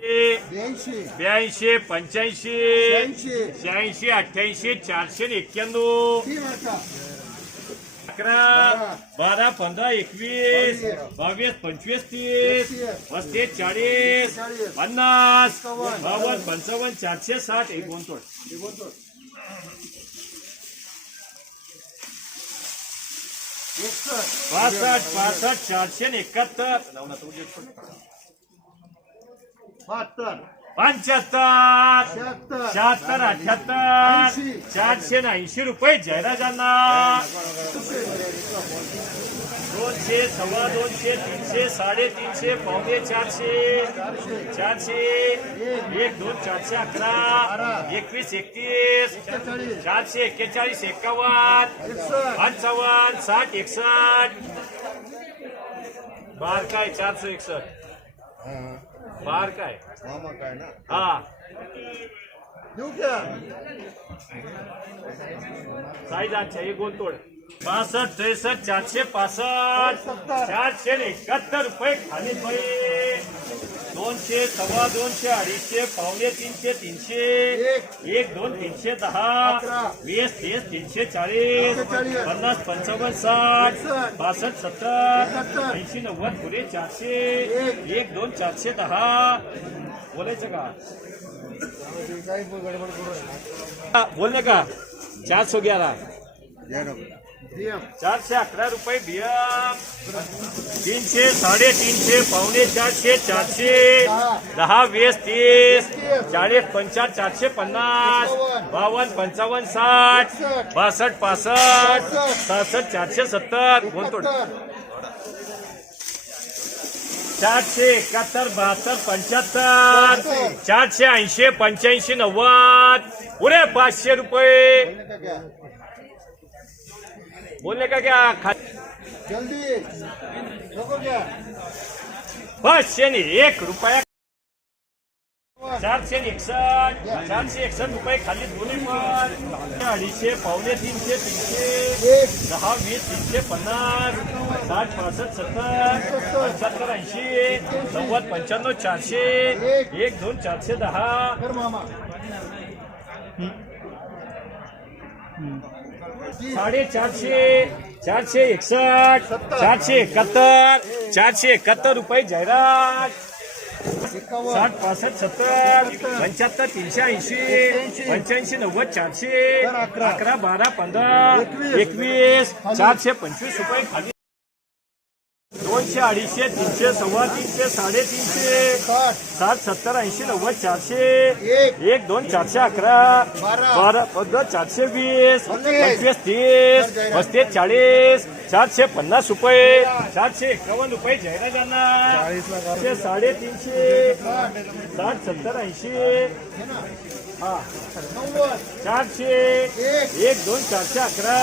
ब्याऐंशी. पंच्याऐंशी. शहाऐंशी अठ्ठ्याऐंशी चारशे एक्क्याण्णव. अकरा बारा पंधरा एकवीस बावीस. पंचवीस तीस. पस्तीस चाळीस. पन्नास. बावन्न पंचावन्न चारशे साठ. एक दोन तोड एकसष्ट. पासष्ट पासष्ट चारशे एकाहत्तर. बहात्तर पंच्याहत्तर. शहात्तर अठ्याहत्तर. चारशे ऐंशी रुपये जयराजांना. दोनशे सव्वा दोनशे तीनशे साडेतीनशे पावणे चारशे. चारशे. एक दोन चारशे अकरा. एकवीस एकतीस. चारशे एक्केचाळीस एकावन्न. एकसष्ट. पंचावन्न साठ एकसष्ट. बार काय चारशे एकसष्ट. बार काय मामा काय ना हा देऊ क्या साईदाच्या एक गोल तोड पासष्ट त्रेसष्ट चारशे पासष्ट चारशे आणि एकाहत्तर रुपये खाली बाई दोनशे सव्वा दोनशे अडीचशे पावणे तीनशे तीनशे एक दोन तीनशे दहा वीस तीस तीनशे चाळीस पन्नास पंचावन्न साठ पासष्ट सत्तर ऐंशी नव्वद पुढे चारशे एक दोन चारशे दहा. बोलायचं का? बोलले का? चार सौ ग्यारह DM. चारशे अकरा रुपये बियम तीनशे साडेतीनशे पावणे चारशे चारशे दहा वीस तीस चाळीस पंचाळीस चारशे पन्नास बावन्न पंचावन्न साठ बासष्ट पासष्ट सहासष्ट चारशे सत्तर बोलतो चारशे एकाहत्तर बहात्तर पंच्याहत्तर चारशे ऐंशी पंच्याऐंशी नव्वद. पुढे पाचशे रुपये. बोलने का क्या? जल्दी। क्या? पाचशे एक रुपया चारशे एकसष्ट चारशे एकसष्ट रुपये खाली दोन्ही पण। अडीचशे पावणे तीनशे तीनशे दहा वीस तीनशे पन्नास साठ पासष्ट सत्तर पंच्याहत्तर ऐंशी नव्वद पंच्याण्णव चारशे एक। दोन चारशे दहा. साडेचारशे चारशे एकसष्ट चारशे एकाहत्तर चारशे एकाहत्तर रुपये जाहिरात. साठ पासष्ट सत्तर पंच्याहत्तर तीनशे ऐंशी पंच्याऐंशी नव्वद चारशे अकरा. अकरा बारा पंधरा एकवीस चारशे पंचवीस रुपये खाली. दोनशे अडीचशे तीनशे सव्वा तीनशे साडेतीनशे साठ सत्तर ऐंशी नव्वद चारशे एक दोन चारशे अकरा बारा. पंधरा चारशे वीस पंचवीस. तीस पस्तीस चाळीस चारशे पन्नास रुपये चारशे एकावन्न रुपये जाहिरातांना साडेतीनशे साठ सत्तर ऐंशी हा चारशे एक दोन चारशे अकरा.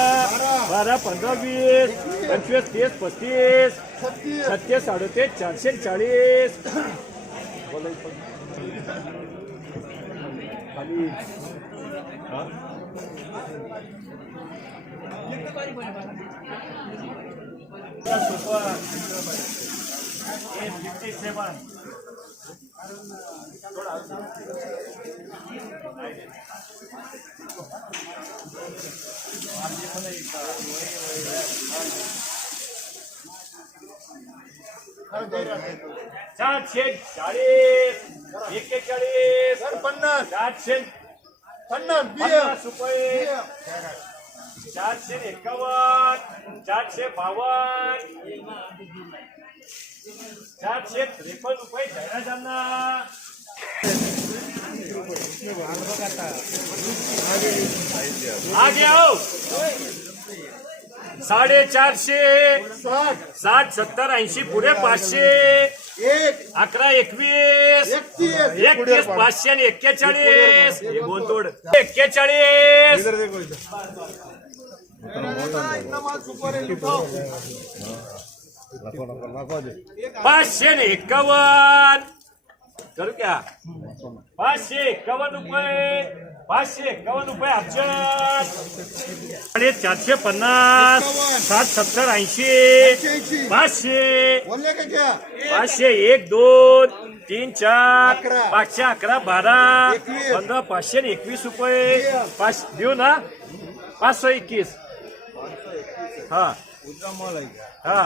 बारा पंधरा वीस पंचवीस तीस पस्तीस सत्तीस अडतीस चारशे चाळीस. फिफ्टी सेवन चारशे चाळीस एक्केचाळीस पन्नास चारशे पन्नास रुपये. चारशे एकावन्न चारशे बावन्न चारशे त्रेपन्न रुपये जाहिरातांना आगे आओ साडेचारशे साठ साठ सत्तर ऐंशी पुढे पाचशे एक अकरा एकवीस एकतीस पाचशे आणि एक्केचाळीस हे गोंतोड एक्केचाळीस पाचशे आणि एक्कावन्न करू क्या पाचशे रुपये पाचशे रुपये चारशे पन्नास सात सत्तर ऐंशी. पाचशे. पाचशे एक दोन तीन चार. पाचशे अकरा बारा. पंधरा पाचशे एकवीस रुपये. पाच देऊ ना. पाचशे एकवीस. हा. हा.